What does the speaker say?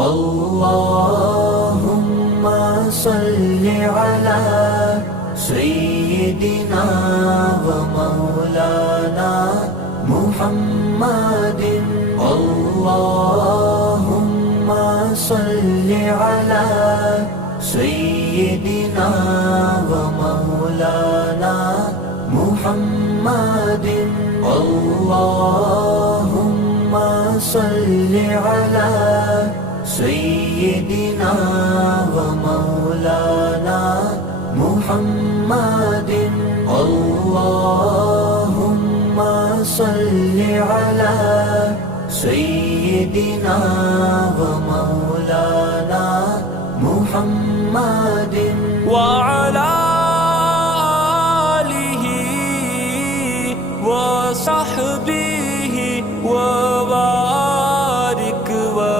अल्लाहुम्मा सल्लि अला सय्यिदिना व मौलाना मुहम्मदिन। अल्लाहुम्मा सल्लि अला सय्यिदिना व मौलाना मुहम्मदिन। अल्लाहुम्मा सल्लि अला सय्यिदिना व मौलाना मुहम्मदिन। अल्लाहुम्मा सल्लि अला सय्यिदिना